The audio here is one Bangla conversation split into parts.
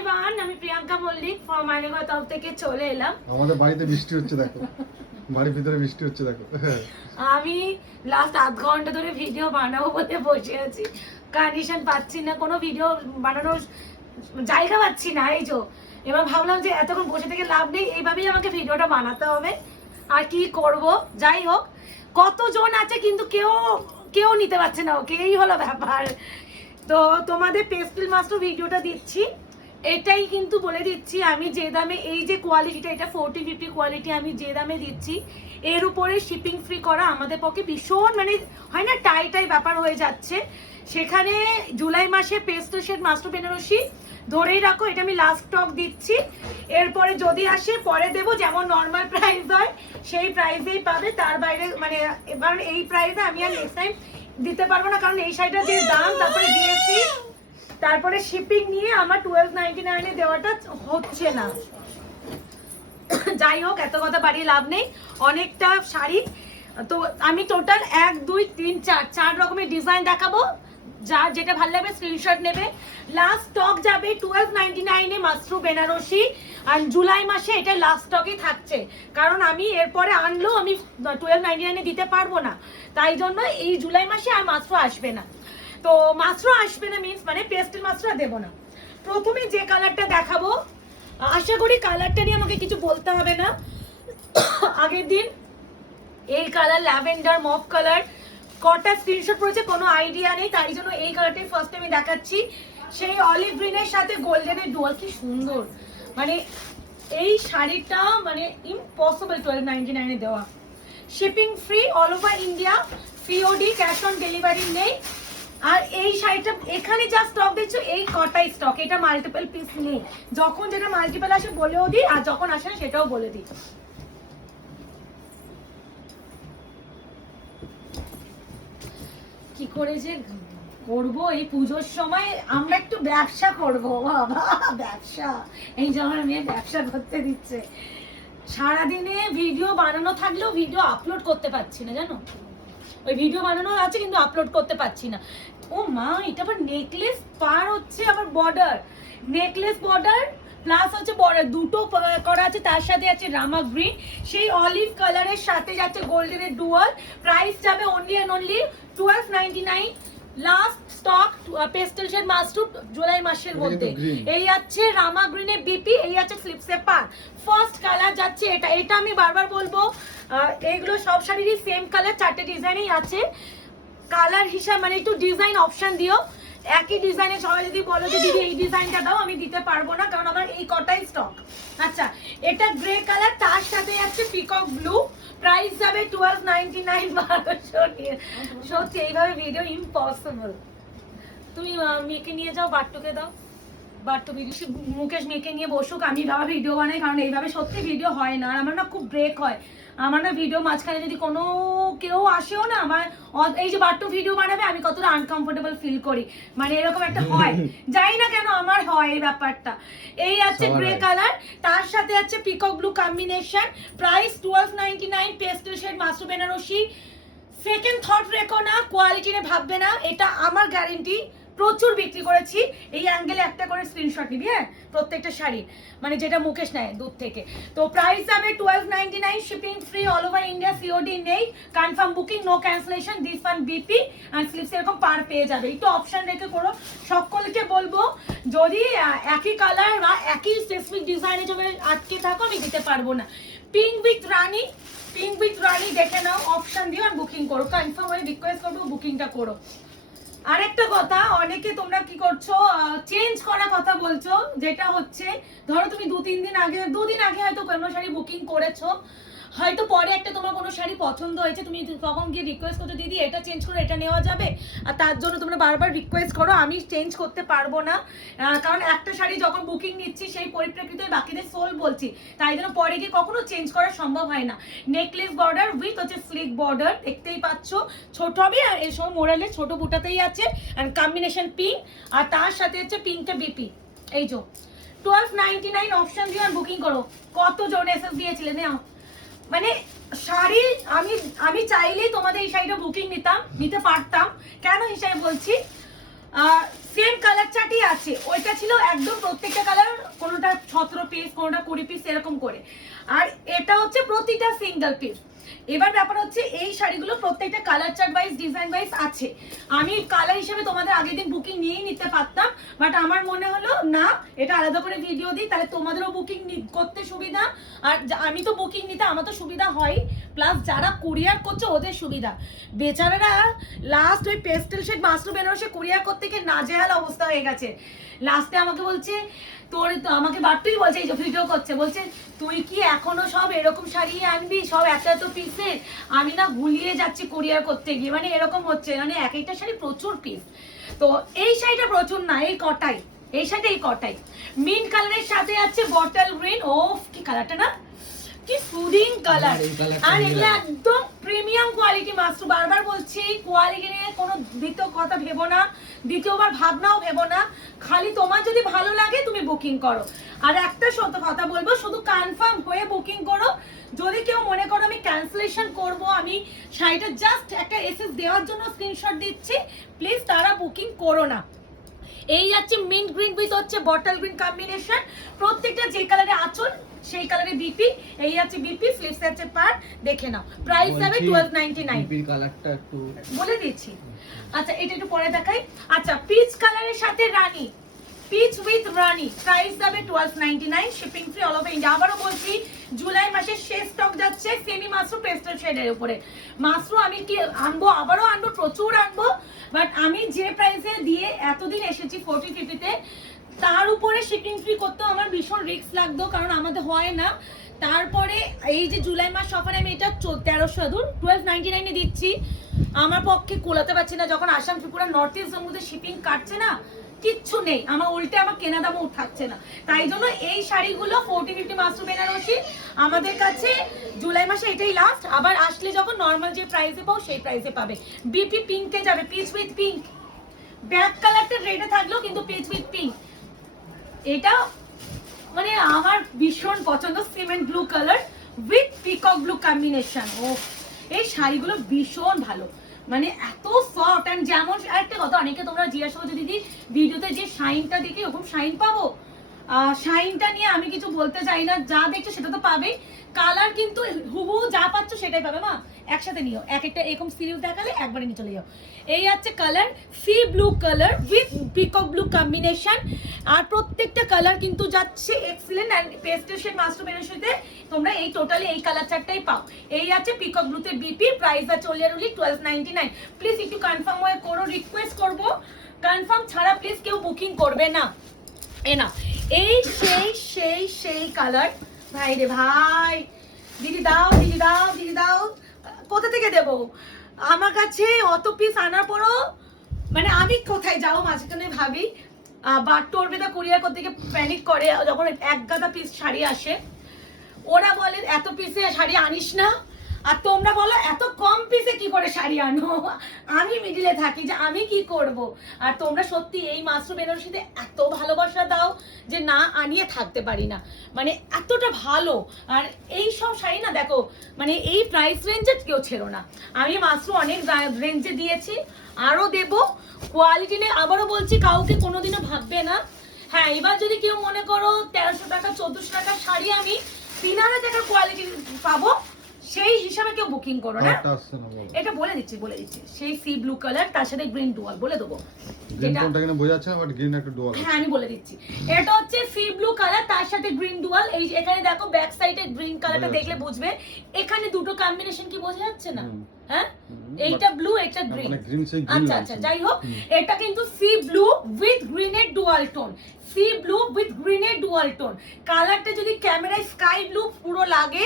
এভরিওয়ান, আমি প্রিয়াঙ্কা মল্লিক ফ্রম মাইনেগড় তরফ থেকে চলে এলাম। আমাদের বাড়িতে বৃষ্টি হচ্ছে দেখো, বাড়ির ভিতরে বৃষ্টি হচ্ছে দেখো। আমি লাস্ট আধ ঘন্টা ধরে ভিডিও বানাবো বলে বসে আছি, কন্ডিশন পাচ্ছি না, কোনো ভিডিও বানানোর জায়গা পাচ্ছি না। এই যে এবার ভাবলাম যে এতক্ষণ বসে থেকে লাভ নেই, এইভাবেই আমাকে ভিডিওটা বানাতে হবে। আর কি করব, যাই হোক, কতজন আছে কিন্তু কেউ কেউ নিতে পারছে না, ওকেই হলো ব্যাপার। তো তোমাদের পেস্টেল মাস্টার ভিডিওটা দিচ্ছি, এটাই কিন্তু বলে দিচ্ছি আমি যে দামে, এই যে কোয়ালিটিটা, এটা 40-50 কোয়ালিটি আমি যে দামে দিচ্ছি, এর উপরে শিপিং ফ্রি করা আমাদের পক্ষে ভীষণ, মানে হয় না টাই টাই ব্যাপার হয়ে যাচ্ছে। সেখানে জুলাই মাসে পেস্টেল শেড মাস্টার বেনারসি ধরেই রাখো, এটা আমি লাস্ট স্টক দিচ্ছি। এরপরে যদি আসে পরে দেবো, যেমন নর্মাল প্রাইস হয় সেই প্রাইসেই পাবে, তার বাইরে মানে এবার এই প্রাইসে আমি আর নেক্সট টাইম দিতে পারবো না, কারণ এই শাড়িটার যে দাম, তারপরে জিএসটি, তারপরে শিপিং নিয়ে আমার 1299 দেওয়াটা হচ্ছে না। যাই হোক, এত কথা বাড়িয়ে লাভ নেই, অনেকটা শাড়ি। তো আমি টোটাল 1 2 3 4 রকমের ডিজাইন দেখাবো, যার যেটা ভালো লাগবে স্ক্রিনশট নেবে। লাস্ট স্টক যাবে 1299 মাস্ট্রু বেনারসি, আর জুলাই মাসে এটা লাস্ট স্টকই থাকছে, কারণ আমি এরপরে আনলেও আমি 1299 দিতে পারবো না, তাই জন্য এই জুলাই মাসে আর মাস্ট্রু আসবে না। তো মাস্ট্রু আসবে না মিন্স মানে পেস্টেল মাস্ট্রু দেবো না। প্রথমে যে কালারটা দেখাবো, আশা করি কালারটা নিয়ে আমাকে কিছু বলতে হবে না। আগের দিন এই কালার ল্যাভেন্ডার মফ কালার কটা স্ক্রিনশট পড়েছে কোনো আইডিয়া নেই, তাই জন্য এই কালারটাই ফার্স্ট আমি দেখাচ্ছি। সেই অলিভ গ্রিনের সাথে গোল্ডেনের ডুয়াল, কি সুন্দর, মানে এই শাড়িটা মানে ইম্পসিবল 1299 দেওয়া। Shipping free all over India, COD, cash on delivery নেই। আর এই শাড়িটা এখানে যা স্টক দিচ্ছ এই কটাই স্টক, এটা মাল্টিপল পিস নেই। যখন যেটা মাল্টিপল আসে বলেও দিই, আর যখন আসে না সেটাও বলে দিই। কি করে যে করবো এই পুজোর সময়, আমরা একটু ব্যবসা করবো, বাবা ব্যবসা, এই জন্য মেয়ে ব্যবসা করতে দিচ্ছে। সারাদিনে ভিডিও বানানো থাকলেও ভিডিও আপলোড করতে পারছি না, জানো, ওই ভিডিও বানানো আছে কিন্তু আপলোড করতে পারছি না। ও মা, এটা আবার নেকলেস পার হচ্ছে, আবার বর্ডার, নেকলেস বর্ডার প্লাস হচ্ছে বর্ডার দুটো করা আছে, তার সাথে আছে রামা গ্রিন, সেই অলিভ কালারের সাথে যাচ্ছে গোল্ডেনের ডুয়াল। প্রাইস যাবে only and only 1299। Last stock pastel shade মাস্ট্রু জুলাই মাসের মধ্যে। এই আছে রামা গ্রিনের বিপি, এই আছে স্লিপসে পার। ফার্স্ট কালার যাচ্ছে এটা, এটা আমি বারবার বলবো, এইগুলো সব শাড়িরই সেম কালার, 4টে ডিজাইনই আছে। কালার হিসাব মানে একটু ডিজাইন অপশন দিও, একই ডিজাইনে সবাই যদি বলো যে দিদি এই ডিজাইনটা দাও, আমি দিতে পারবো না, কারণ আমার এই কটাই স্টক। আচ্ছা, এটা গ্রে কালার, তার সাথে আছে পিকক ব্লু, প্রাইস যাবে 1299। সত্যি এইভাবে ভিডিও ইম্পসিবল। তুমি মেয়েকে নিয়ে যাও, বাট্টুকে দাও, বাট্টু ভিডিও, মুকেশ মেয়েকে নিয়ে বসুক, আমি বাবা ভিডিও বানাই, কারণ এইভাবে সত্যি ভিডিও হয় না, আর আমার না খুব ব্রেক হয়। আমার না ভিডিও মাঝখানে যদি কোনো কেউ আসেও না, আমার এই যে বাট্টু ভিডিও বানাবে, আমি কতটা আনকমফোর্টেবল ফিল করি, মানে এরকম একটা হয়, যাই না কেন আমার হয় এই ব্যাপারটা। এই আছে গ্রে কালার, তার সাথে আছে peacock blue combination, price 1299, pastel shade master Banarasi. Second thought রেখো না, কোয়ালিটি নিয়ে ভাববে না, এটা আমার গ্যারেন্টি, প্রচুর বিক্রি করেছি। এই অ্যাঙ্গেলে একটা করে স্ক্রিনশট নিবি, হ্যাঁ, প্রত্যেকটা শাড়ি, মানে যেটা মুকেশ নেয় দূর থেকে। তো প্রাইস যাবে 1299, shipping free all over India, COD নেই, confirm booking, no cancellation, this one BP and slips এরকম পার পেয়ে যাবে। একটু অপশন রেখে করো। সকলকে বলবো, যদি একই কালার বা একই স্পেসিফিক ডিজাইনে যদি আটকে থাকো, আমি দিতে পারবো না। Pink with rani, pink with rani দেখে নাও, অপশন দিও আর বুকিং করো, কনফার্ম হয়ে রিকোয়েস্ট করবো বুকিংটা করো। আরেকটা কথা, অনেকে তোমরা কি করছো, চেঞ্জ করা কথা বলছো, যেটা হচ্ছে ধরো তুমি 2-3 দিন আগে, 2 দিন আগে হয়তো কোনো শাড়ি বুকিং করেছো, হয়তো পরে একটা তোমার কোনো শাড়ি পছন্দ হয়েছে, তুমি তখন গিয়ে রিকোয়েস্ট করছো দিদি এটা চেঞ্জ করে এটা নেওয়া যাবে, আর তার জন্য তোমরা বারবার রিকোয়েস্ট করো, আমি চেঞ্জ করতে পারবো না, কারণ একটা শাড়ি যখন বুকিং নিচ্ছি সেই পরিপ্রেক্ষিতে বাকিদের সোল বলছি, তাই জন্য পরে গিয়ে কখনো চেঞ্জ করা সম্ভব হয় না। নেকলেস বর্ডার উইথ হচ্ছে স্লিক বর্ডার, দেখতেই পাচ্ছ, ছোট হবে, আর এই সময় মোড়ালে ছোট বুটাতেই আছে, আর কম্বিনেশন পিঙ্ক, আর তার সাথে হচ্ছে পিঙ্কে বিপি। এই যে 1299 অপশন দিয়ে আর বুকিং করো। কতজন এসএস দিয়েছিলে, নেও, মানে শাড়ি আমি চাইলেই তোমাদের এই শাড়িটা বুকিং নিতে পারতাম। কেন হিসাবে বলছি, সেম কালার চার্টই আছে, ওইটা ছিল একদম প্রত্যেকটা কালার, কোনোটা 17 পিস, কোনোটা 20 পিস এরকম করে, আর এটা হচ্ছে প্রতিটা সিঙ্গেল পিস। এবার ব্যাপার হচ্ছে এই শাড়িগুলো প্রত্যেকটা colour chart wise, design wise আছে। আমি কালার হিসেবে তোমাদের আগের দিন বুকিং নিয়েই নিতে পারতাম, বাট আমার মনে হলো না, এটা আলাদা করে ভিডিও দিই, তাহলে তোমাদেরও বুকিং করতে সুবিধা, আর আমি তো বুকিং নিতে আমার তো সুবিধা হয়, প্লাস যারা কুরিয়ার করছে ওদের সুবিধা। বেচারারা লাস্ট ওই pastel shade mushroom Banarasi courier করতে গিয়ে নাজেহাল অবস্থা হয়ে গেছে। লাস্টে আমাকে বলছে, তোর আমাকে বাট্টুই বলছে, এই যে ভিডিও করছে, বলছে তুই কি এখনো সব এরকম শাড়ি আনবি, সব এত এত পিসের? আমি না গুলিয়ে যাচ্ছি কুরিয়ার করতে গিয়ে, মানে এরকম হচ্ছে, মানে এক একটা শাড়ি প্রচুর পিস। তো এই শাড়িটা প্রচুর না, এই কটাই, এই শাড়িটা এই কটাই। মিন্ট কালারের সাথে আছে বটল গ্রিন, ও কি কালারটা না, কি সুদিং কালার, আর এগুলো একদম প্রিমিয়াম কোয়ালিটি মাস্টার। বারবার বলছি কোয়ালিটি নিয়ে কোনো দ্বিতীয় কথা ভেবো না, দ্বিতীয়বার ভাবনাও ভেবো না, খালি তোমার যদি ভালো লাগে তুমি বুকিং করো। আর একটা সত্য কথা বলবো, শুধু কনফার্ম হয়ে বুকিং করো। যদি কেউ মনে করো আমি ক্যান্সেলেশন করব, আমি শাড়িটা জাস্ট একটা এসএস দেওয়ার জন্য স্ক্রিনশট দিচ্ছি, প্লিজ তারা বুকিং করো না। এই যাচ্ছে মিন্ট গ্রিন উইথ হচ্ছে বটল গ্রিন কম্বিনেশন, প্রত্যেকটা যে কালারে আঁচল সেই কালারে বিপি, এই আছে বিপি, স্লিভস আছে পার, দেখে নাও। প্রাইস হবে 1299। বিপির কালারটা একটু বলে দিচ্ছি। আচ্ছা এটা একটু পরে দেখাই। আচ্ছা পিচ কালারের সাথে রানী, পিচ উইথ রানী, প্রাইস যাবে 1299, shipping free all over India. আবারও বলছি জুলাই মাসের শেষ স্টক যাচ্ছে সেমি মাশরু পেস্টেল শেডের উপরে। মাশরু আমি কি আনবো, আবারও আনবো, প্রচুর আনবো, বাট আমি যে প্রাইসে দিয়ে এতদিন এসেছি 40-50-তে, তার উপরে শিপিং ফ্রি করতে আমার ভীষণ রিস্ক লাগতো, কারণ আমাদের হয় না। তারপরে এই যে জুলাই মাস অফারে আমি এটা 1300 দূর 1299 দিচ্ছি, আমার পক্ষে কোলাতে পারছি না, যখন আসাম ত্রিপুরা নর্থ ইস্টের মধ্যে শিপিং কাটছে না, কিচ্ছু নেই, আমার উল্টে আমার কেনা দামও থাকছে না। তাই জন্য এই শাড়িগুলো 40-50 মাশরুম বেনারসি আমাদের কাছে জুলাই মাসে এটাই লাস্ট, আবার আসলে যখন নর্মাল যে প্রাইসে পাও সেই প্রাইসে পাবে। বিপি পিঙ্কে যাবে, পিচ উইথ পিঙ্ক, ব্ল্যাক কালারটা রেডে থাকলেও কিন্তু পিচ উইথ পিঙ্ক, এটা মানে আমার ভীষণ পছন্দ, cement blue colour with peacock blue combination. ও এই শাড়িগুলো ভীষণ ভালো, মানে এত সফট, এন্ড যেমন একটা কথা অনেকে তোমরা জিজ্ঞাসা করছো দিদি ভিডিওতে যে শাইনটা দেখি ওরকম শাইন পাবো, শাইনটা নিয়ে আমি কিছু বলতে চাই না, যা দেখছো সেটা তো পাবেই, কালার কিন্তু হুবহু যা পাচ্ছ সেটাই পাবে। মা একসাথে নিও, এক একটা এরকম সিরিজ দেখালে একবারে নিয়ে চলে যাও। এই আছে colour sea blue colour with peacock blue combination, আর প্রত্যেকটা কালার কিন্তু যাচ্ছে excellent, and pastel shade master বেনারসিতে তোমরা এই টোটালি এই কালার চারটাই পাও। এই আছে পিকক ব্লুতে বিপি, প্রাইস আছে অনলি 1299। প্লিজ একটু কনফার্ম হয়ে করো, রিকোয়েস্ট করবো, কনফার্ম ছাড়া প্লিজ কেউ বুকিং করবে না। এ না এই সেই সেই সেই কালার, ভাই রে ভাই, দিদি দাও দিদি দাও দিদি দাও, কোথা থেকে দেবো? আমার কাছে অত পিস আনার পরও মানে আমি কোথায় যাও মাঝখানে ভাবি, বাট্টু অর্পিতা কুরিয়ার করতে গিয়ে প্যানিক করে যখন এক গাদা পিস শাড়ি আসে, ওরা বলে এত পিসে শাড়ি আনিস না, আর তোমরা বলো এত কম পিসে কি করে শাড়ি আনো। আমি মিডিলে থাকি যে আমি কি করব, আর তোমরা সত্যি এই মাশরুম বেনারসিতে এত ভালোবাসা দাও যে না আনিয়ে থাকতে পারি না, মানে এতটা ভালো। আর এই সব শাড়ি না দেখো, মানে এই প্রাইস রেঞ্জে কেউ ছেড়ো না, আমি মাশরুম অনেক রেঞ্জে দিয়েছি, আরো দেব। কোয়ালিটি নিয়ে আবারও বলছি, কাউকে কোনোদিনও ভাববে না। হ্যাঁ এবার যদি কেউ মনে করো 1300 টাকা 1400 টাকার শাড়ি আমি 3000 টাকার কোয়ালিটি পাবো, সেই হিসাবে কেউ বুকিং করো না। এটা বলে দিচ্ছি সেই সি ব্লু কালার তার সাথে গ্রিন ডুয়াল বলে দেবো, গ্রিন কোনটা কিনা বোঝা যাচ্ছে না, বাট গ্রিন একটা ডুয়াল। হ্যাঁ আমি বলে দিচ্ছি, এটা হচ্ছে সি ব্লু কালার তার সাথে গ্রিন ডুয়াল। এই এখানে দেখো ব্যাক সাইডে গ্রিন কালারটা দেখলে বুঝবে, এখানে দুটো কম্বিনেশন কি বোঝা যাচ্ছে না? হ্যাঁ এইটা ব্লু এটা গ্রিন, আচ্ছা আচ্ছা যাই হোক, এটা কিন্তু সি ব্লু উইথ গ্রিনের dual tone, C blue with গ্রিনের ডুয়াল টোন। কালারটা যদি ক্যামেরায় স্কাই ব্লু পুরো লাগে,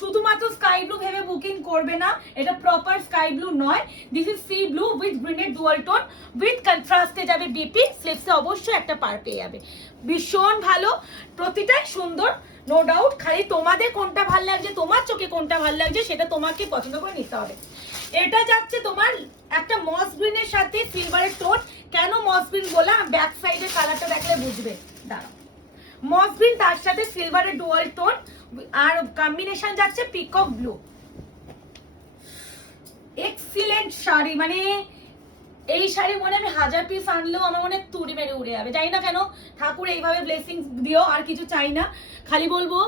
শুধুমাত্র স্কাই ব্লু ভেবে বুকিং করবে না, এটা প্রপার স্কাই ব্লু নয়, this is C blue with গ্রিনের ডুয়াল টোন, উইথ কন্ট্রাস্টে যাবে বিপি, স্লিভসে অবশ্যই একটা পার পেয়ে যাবে। ভীষণ ভালো, প্রতিটাই সুন্দর, নো ডাউট। খালি তোমাদের কোনটা ভালো লাগছে, তোমার চোখে কোনটা ভালো লাগছে সেটা তোমাকে পছন্দ করে নিতে হবে। এটা যাচ্ছে তোমার একটা মস গ্রিনের সাথে সিলভারের টোন। কেন মস গ্রিন বলা, ব্যাক সাইডের কালারটা দেখলে বুঝবে, দাঁড়াও। মস গ্রিন তার সাথে সিলভারের ডুয়াল টোন, আর কম্বিনেশন যাচ্ছে পিকক ব্লু। এক্সিলেন্ট শাড়ি, মানে এই শাড়ি মনে আমি 1000 পিস আনলেও আমার মনে তুড়ি মেরে উড়ে যাবে, জানি না কেন। ঠাকুর এইভাবে ব্লেসিং দিও, আর কিছু চাই না। খালি বলবো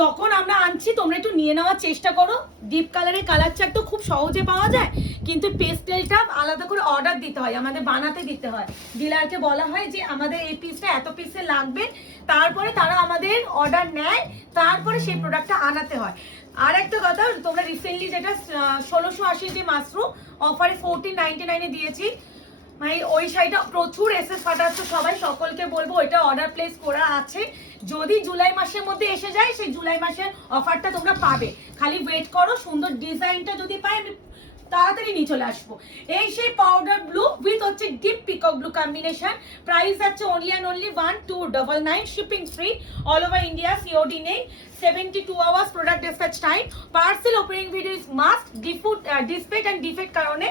যখন আমরা আনছি তোমরা একটু নিয়ে নেওয়ার চেষ্টা করো। ডিপ কালারের কালার চার্ট তো খুব সহজে পাওয়া যায়, কিন্তু পেস্টেলটা আলাদা করে অর্ডার দিতে হয়, আমাদের বানাতে দিতে হয়। ডিলারকে বলা হয় যে আমাদের এই পিসটা এত পিসে লাগবে, তারপরে তারা আমাদের অর্ডার নেয়, তারপরে সেই প্রোডাক্টটা আনাতে হয়। আর একটা কথা, তোমরা রিসেন্টলি যেটা 1680 যে মাশরুম অফারে 1499 এ দিয়েছি, মানে ওই শাড়িটা প্রচুর এসএস ফাটাচ্ছে সবাই, সকলকে বলবো ওইটা অর্ডার প্লেস করা আছে। যদি জুলাই মাসের মধ্যে এসে যায়, সেই জুলাই মাসের অফারটা তোমরা পাবে। খালি ওয়েট করো, সুন্দর ডিজাইনটা যদি পাই আমি তাড়াতাড়ি নিয়ে চলে আসবো। এই সেই পাউডার ব্লু উইথ হচ্ছে deep peacock blue combination. Price আছে only and only 1299, shipping free, all over India, COD নেই, 72 hours product dispatch time. Parcel opening video is must, dispatch and defect কারণে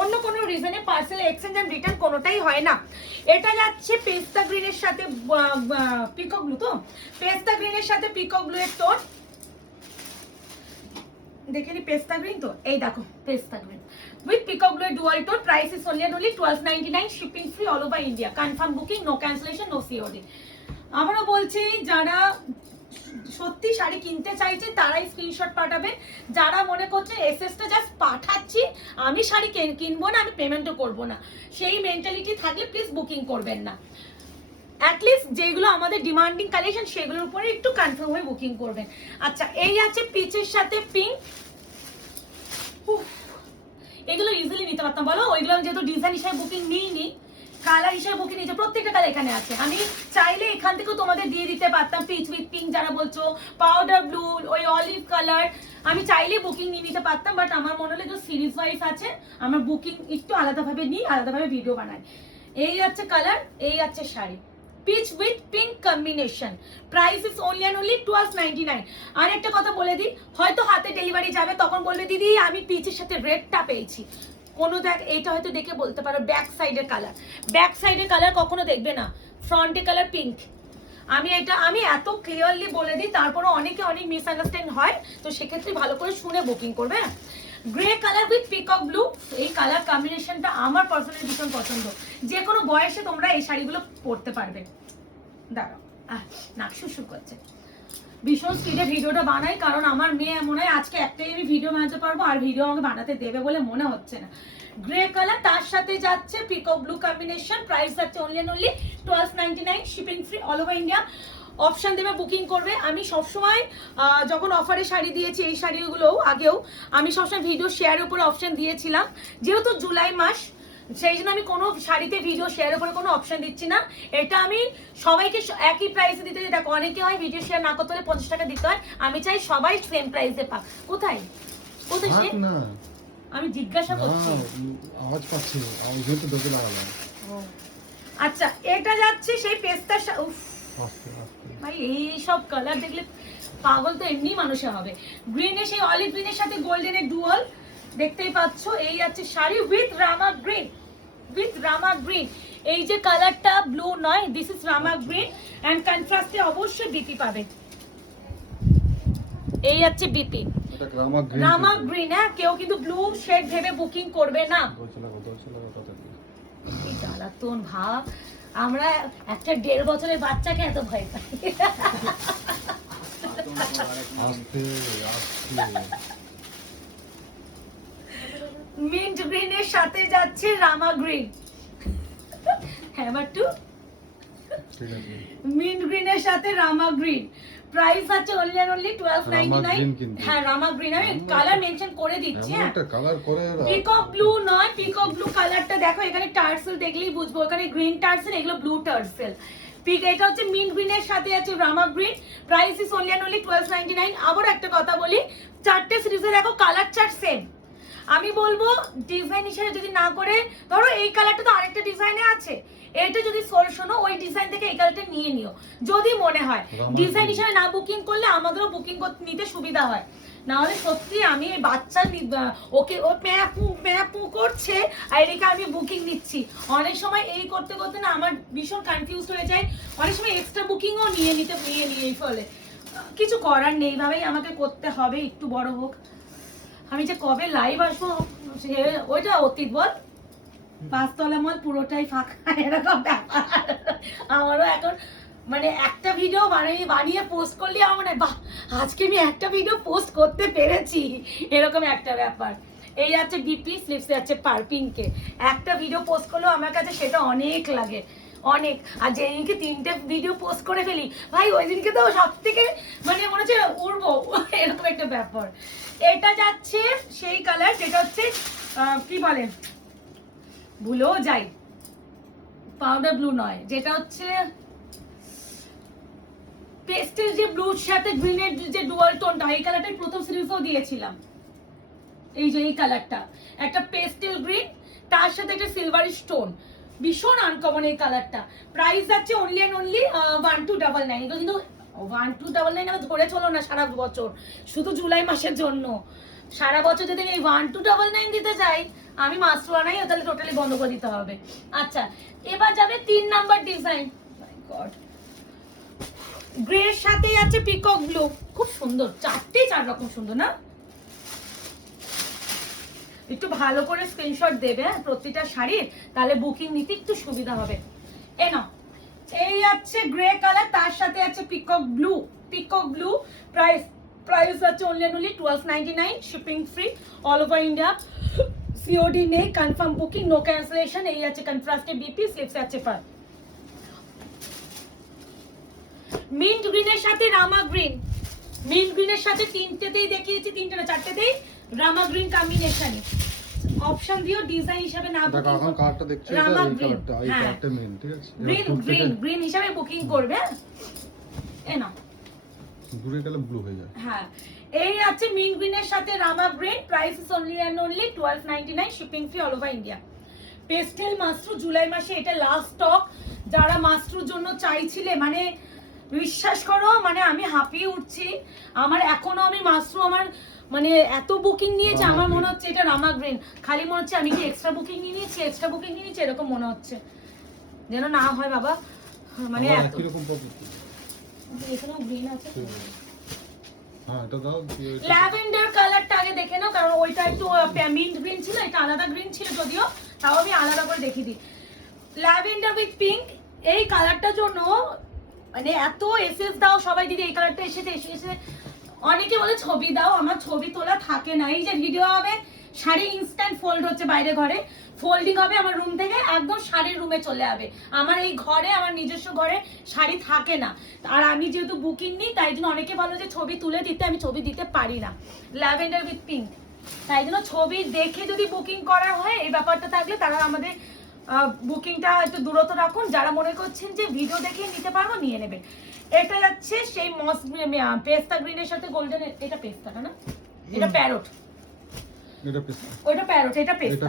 অন্য কোনো রিজনে পার্সেল এক্সচেঞ্জ এন্ড রিটার্ন কোনোটাই হয় না। এটা যাচ্ছে পেস্তা গ্রিনের সাথে পিকক ব্লু, তো পেস্তা গ্রিনের সাথে পিকক ব্লু এর টোন। দেখে নি পেস্তা গ্রিন, তো এই দেখো পেস্তা green with peacock blue dual tone. Price is only only 1299, shipping free, all over India, confirm booking, no cancellation, no COD. আমরা বলছি যারা সত্যি শাড়ি কিনতে চাইছে তারাই স্ক্রিনশট পাঠাবে। যারা মনে করছে এসএসটা জাস্ট পাঠাচ্ছি, আমি শাড়ি কিনবো না, আমি পেমেন্টও করবো না, সেই মেন্টালিটি থাকলে প্লিজ বুকিং করবেন না। অ্যাটলিস্ট যেগুলো আমাদের ডিমান্ডিং কালেকশন সেগুলোর উপরে একটু কনফার্ম হয়ে বুকিং করবেন। আচ্ছা, এই আছে পিচের সাথে পিঙ্ক। এগুলো ইজিলি নিতে পারতাম বলো, ওইগুলো আমি যেহেতু ডিজাইন হিসাবে বুকিং নিইনি, কালার হিসাবে বুকিং নিয়েছে, প্রত্যেকটা কালার এখানে আছে। আমি চাইলে এখান থেকেও তোমাদের দিয়ে দিতে পারতাম, পিচ উইথ পিঙ্ক যারা বলছো, পাউডার ব্লু, ওই অলিভ কালার, আমি চাইলে বুকিং নিয়ে নিতে পারতাম। বাট আমার মনে হলো যে সিরিজ ওয়াইজ আছে, আমার বুকিং একটু আলাদাভাবে নিই, আলাদাভাবে ভিডিও বানাই। এই আছে কালার, এই আছে sari, peach with pink combination. Price is only and only 1299। আর একটা কথা বলে দিই, হয়তো হাতে ডেলিভারি যাবে, তখন বলবে দিদি আমি পিচের সাথে রেডটা পেয়েছি। কোনো দেখ, এটা হয়তো দেখে বলতে পারো ব্যাক সাইডের কালার, ব্যাক সাইডের কালার কখনো দেখবে না, ফ্রন্টে কালার পিঙ্ক। আমি এত ক্লিয়ারলি বলে দিই, তারপরে অনেকে অনেক মিসআন্ডারস্ট্যান্ড হয়, তো সেক্ষেত্রে ভালো করে শুনে বুকিং করবে। Grey colour with peacock blue, এই কালার কম্বিনেশনটা আমার পার্সোনালি ভীষণ পছন্দ। যে কোনো বয়সে তোমরা এই শাড়িগুলো পরতে পারবে। দাঁড়াও, নাক শুশুর করছে। ভীষণ স্পিডে ভিডিওটা বানাই, কারণ আমার মেয়ে মনে হয় আজকে একটাই আমি ভিডিও বানাতে পারবো, আর ভিডিও আমাকে বানাতে দেবে বলে মনে হচ্ছে না। গ্রে কালার, তার সাথে যাচ্ছে পিকক ব্লু কম্বিনেশন। প্রাইস যাচ্ছে only and only 1299, shipping free, all over India. Option দেবে, বুকিং করবে। আমি সবসময় যখন অফারে শাড়ি দিয়েছি, এই শাড়িগুলোও আগেও আমি সবসময় ভিডিও শেয়ারের উপরে অপশন দিয়েছিলাম। যেহেতু জুলাই মাস, সেই জন্য আমি কোনো শাড়িতে ভিডিও শেয়ারের উপরে কোনো অপশন দিচ্ছি না। এটা আমি সবাইকে একই প্রাইসে দিতে, দেখো অনেকে হয় ভিডিও শেয়ার না করতে হলে 50 টাকা দিতে হয়, আমি চাই সবাই সেম প্রাইসে পাক। কোথায় কোথায় সে, না আমি জিজ্ঞাসা করছি, আওয়াজ পাচ্ছি, আওয়াজ তো দোকে লাগালাম। আচ্ছা, এটা যাচ্ছে সেই পেস্তা, উফ আস্তে আস্তে ভাই, এই সব কালার দেখলে পাগল তো এমনি মানুষে হবে। গ্রিনে সেই অলিভ গ্রিনের সাথে গোল্ডেনের ডুয়াল, দেখতেই পাচ্ছ। এই আছে sari with Rama green, with Rama green. এই যে কালারটা ব্লু নয়, this is Rama green, and কন্ট্রাস্টে অবশ্যই বিপি পাবে। এই আছে বিপি, এটা রামা গ্রিন, রামা গ্রিন। হ্যাঁ, কেউ কিন্তু ব্লু শেড ভেবে বুকিং করবে না। কি জ্বালাতন ভাব, আমরা একটা 1.5 বছরের বাচ্চাকে এত ভয় পাই। আস্তে আস্তে। মিন্ট গ্রিনের সাথে যাচ্ছে রামা গ্রিন। হ্যাঁ বাট্টু, ঠিক আছে, মিন্ট গ্রিনের সাথে রামা গ্রিন। প্রাইস আছে অনলি এন্ড অনলি 1299। হ্যাঁ, রামা গ্রিন, আমি কালার মেনশন করে দিচ্ছি। এমন একটা কালার করে এরা। পিকক ব্লু নয়, পিকক ব্লু কালারটা দেখো, এখানে টার্সেল দেখলেই বুঝবো, এখানে গ্রিন টার্সেল, এগুলো ব্লু টার্সেল। পিক, এটা হচ্ছে মিন্ট গ্রিনের সাথে আছে Rama green. Price is only and only 1299। আবার একটা কথা বলি, চারটে সিরিজে দেখো কালার চার্ট সেম। আমি বলবো ডিজাইন হিসেবে যদি না করে, ধরো এই কালারটা তো আরেকটা ডিজাইনে আছে, এটা যদি শোনো ওই ডিজাইন থেকে এই কালারটা নিয়ে নিও যদি মনে হয়। ডিজাইন হিসেবে না বুকিং করলে আমাদেরও বুকিং নিতে সুবিধা হয়। না হলে সত্যি আমি এই বাচ্চা ওকে ও প্যাপু করছে, আর এদিকে আমি বুকিং নিচ্ছি। অনেক সময় এই করতে করতে না আমার ভীষণ কনফিউজ হয়ে যায়, অনেক সময় এক্সট্রা বুকিংও নিয়েই ফলে। কিছু করার নেই, ভাবেই আমাকে করতে হবে, একটু বড় হোক। আমি যে কবে লাইভ আসবো ওইটা অতীত, বল পাঁচতলা মল পুরোটাই ফাঁকা, এরকম ব্যাপার। আমারও এখন মানে একটা ভিডিও বানিয়ে পোস্ট করলে আমার মনে হয় বাহ আজকে আমি একটা ভিডিও পোস্ট করতে পেরেছি, এরকম একটা ব্যাপার। এই আছে বিপি, স্লিপসে আছে পার্পিংকে। একটা ভিডিও পোস্ট করলেও আমার কাছে সেটা অনেক লাগে, অনেক। আর যেদিনকে 3টে ভিডিও পোস্ট করে ফেলি ভাই, ওই দিনকে তো সব থেকে মানে মনে হচ্ছে উড়বো, এরকম একটা ব্যাপার। এটা যাচ্ছে সেই কালার যেটা হচ্ছে কি বলে, ভুলেও যাই, পাউডার ব্লু নয়, যেটা হচ্ছে পেস্টেল যে ব্লুর সাথে গ্রিনের যে ডুয়াল টোনটা, এই কালারটাই প্রথম সিরিজেও দিয়েছিলাম। এই যে এই কালারটা একটা পেস্টেল গ্রিন, তার সাথে একটা সিলভার স্টোন, ভীষণ আনকমন এই কালারটা। প্রাইস আছে অনলি এন্ড অনলি 1299। এগুলো কিন্তু 1299 আমার ধরে চলো না সারা বছর, শুধু জুলাই মাসের জন্য। সারা বছর যদি আমি 1299 দিতে চাই, আমি মাস্টার বানাই, তাহলে টোটালি বন্ধ করে দিতে হবে। আচ্ছা, এবার যাবে 3 নাম্বার ডিজাইন। মাই গড, গ্রে এর সাথে আছে পিকক ব্লু, খুব সুন্দর, 4 রকম সুন্দর না? একটু ভালো করে স্ক্রিনশট দেবে প্রতিটা শাড়ির, তাহলে বুকিং নিতে একটু সুবিধা হবে। এ নাও, এই আছে গ্রে কালার, তার সাথে আছে peacock blue. Peacock blue price আছে only only 1299, shipping free all over India, COD নেই, কনফার্ম বুকিং, নো ক্যান্সেলেশন। এই আছে কন্ট্রাস্টে বিপি, স্লিপসে আছে পার। মিন্ট গ্রিনের সাথে রামা গ্রিন, মিন্ট গ্রিনের সাথে 3টেতেই দেখিয়েছি, 3টে না 4টেতেই রামা গ্রিন কম্বিনেশনে। অপশন দিও ডিজাইন হিসাবে না, দেখো এখন কালারটা দেখছো, এটা এই কালারটা, এই কালারটা মেইন, ঠিক আছে? গ্রিন হিসাবে বুকিং করবে। এ নাও, ঘুরে গেলে ব্লু হয়ে যায়। হ্যাঁ, এই আছে মিন্ট গ্রিনের সাথে Rama green, price is only and only 1299, shipping free all over India. Pastel মাস্ট্রু জুলাই মাসে এটা লাস্ট স্টক। যারা মাস্ট্রুর জন্য চাইছিলে, মানে বিশ্বাস করো, মানে আমি হাঁপিয়ে উঠছি। আমার এখনো আমি মাস্ট্রু আমার মানে এত বুকিং নিয়েছে, আমার মনে হচ্ছে এটা রামা গ্রিন, খালি মনে হচ্ছে আমি কি এক্সট্রা বুকিং নিয়েছি, এরকম মনে হচ্ছে, যেন না হয় বাবা। মানে এত কি রকম পাবো, এখানেও গ্রিন আছে। হ্যাঁ এটা দাও। ল্যাভেন্ডার কালারটা আগে দেখে নাও, কারণ ওইটা একটু মিন্ট গ্রিন ছিল, এটা আলাদা গ্রিন ছিল যদিও, তাও আমি আলাদা করে দেখিয়ে দিই। ল্যাভেন্ডার উইথ পিঙ্ক, এই কালারটার জন্য মানে এত এসএস দাও সবাই, দিদি এই কালারটা এসেছে। অনেকে বলে ছবি দাও, আমার ছবি তোলা থাকে না। এই যে ভিডিও হবে, শাড়ি ইনস্ট্যান্ট ফোল্ড হচ্ছে বাইরে ঘরে, ফোল্ডিং হবে আমার রুম থেকে একদম শাড়ির রুমে চলে যাবে। আমার এই ঘরে, আমার নিজস্ব ঘরে শাড়ি থাকে না। আর আমি যেহেতু বুকিং নিই, তাই জন্য অনেকে বলো যে ছবি তুলে দিতে, আমি ছবি দিতে পারি না। ল্যাভেন্ডার উইথ পিঙ্ক, তাই জন্য ছবি দেখে যদি বুকিং করা হয়, এই ব্যাপারটা থাকলে তারা আমাদের বুকিংটা একটু দূরত্ব রাখুন। যারা মনে করছেন যে ভিডিও দেখে নিতে পারবো, নিয়ে নেবেন। এটা যাচ্ছে সেই মস পেস্তা গ্রিনের সাথে গোল্ডেন, এটা পেস্তা না, এটা প্যারট, এটা পেস্তা, ওইটা প্যারট, এটা পেস্তা।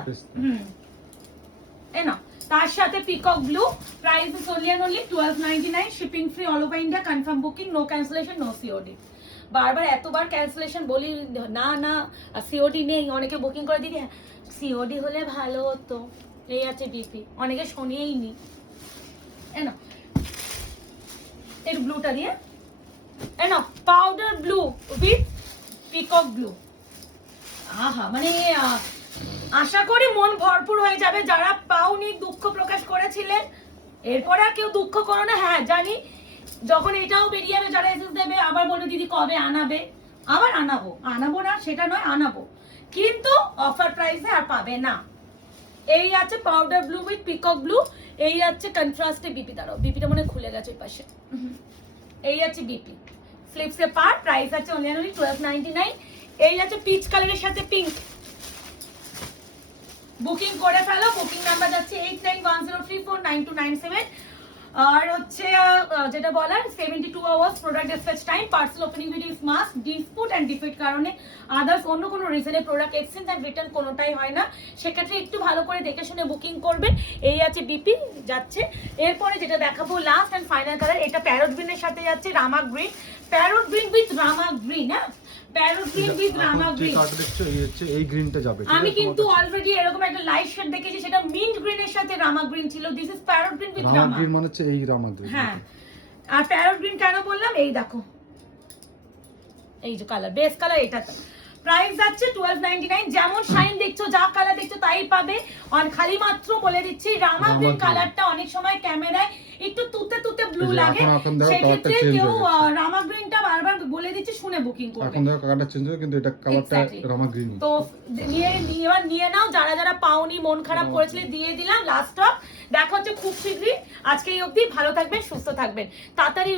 না, তার সাথে peacock blue, price is only and only 1299, shipping free all over India, confirm booking, no cancellation, no COD. বারবার এতবার ক্যান্সেলেশন বলি না না, সিওডি নেই, অনেকে বুকিং করে দিদি, সিওডি হলে ভালো হতো। এই আছে বিপি, অনেকে শোনেই নি। না, এর ব্লুটা দিয়ে, না powder blue with peacock blue. আহা, মানে আশা করি মন ভরপুর হয়ে যাবে। যারা পাওনি, দুঃখ প্রকাশ করেছিলেন, এরপরে আর কেউ দুঃখ করো না। হ্যাঁ জানি, যখন এটাও বেরিয়ে যাবে, যারা এসএস দেবে আবার বলে দিদি কবে আনাবে, আবার আনাবো না সেটা নয়, আনাবো, কিন্তু অফার প্রাইসে আর পাবে না। এই আছে powder blue with peacock blue, এই আছে কন্ট্রাস্টে বিপি। দাঁড়াও, বিপিটা মনে খুলে গেছে ওই পাশে। এই আছে বিপি, স্লিপসে পার, প্রাইস আছে অনলি অনলি 1299। এই আছে পিচ কালারের সাথে পিঙ্ক, বুকিং করে ফেলো। বুকিং নাম্বার যাচ্ছে 8910349297। আর হচ্ছে যেটা বলার 72 hours product dispatch time, parcel opening video is must, dispute and defect কারণে, আদার্স অন্য কোনো রিজনে প্রোডাক্ট এক্সচেঞ্জ এন্ড রিটার্ন কোনোটাই হয় না। সেক্ষেত্রে একটু ভালো করে দেখে শুনে বুকিং করবেন। এই আছে বিপি যাচ্ছে। এরপরে যেটা দেখাবো লাস্ট এন্ড ফাইনাল কালার, এটা প্যারট গ্রিনের সাথে যাচ্ছে Rama green, parrot green with Rama green. হ্যাঁ, parrot green with Rama green. Card দেখছো, এই হচ্ছে এই গ্রিনটা যাবে। আমি কিন্তু অলরেডি এরকম একটা লাইট শেড দেখেছি, সেটা মিন্ট গ্রিনের সাথে রামা গ্রিন ছিল। This is parrot green with Rama green, মানে হচ্ছে এই রামা গ্রিন। হ্যাঁ, আর প্যারট গ্রিন কেন বললাম, এই দেখো, এই যে কালার, বেস কালার এটা। প্রাইস যাচ্ছে 1299। যেমন শাইন দেখছো, যা কালার দেখছো তাই পাবে। আর খালি মাত্র বলে দিচ্ছি, রামা রামা গ্রিন green। কালারটা অনেক সময় ক্যামেরায় একটু তুতে তুতে ব্লু এই যে লাগে, এখন দেখো সেক্ষেত্রে কালারটা চেঞ্জ কেউ হয়ে গেছে। রামা গ্রিনটা বারবার বলে দিচ্ছি, শুনে বুকিং করবে। এখন দেখো কালারটা চেঞ্জ হবে, কিন্তু এটা কালারটা Exactly। রামা গ্রিন। তো এবার নিয়ে নাও, যারা যারা পাওনি, মন খারাপ করেছিলে, দিয়ে দিলাম লাস্ট স্টক। দেখা হচ্ছে খুব শীঘ্রই। আজকে এই অবধি, ভালো থাকবেন, সুস্থ থাকবেন, তাড়াতাড়ি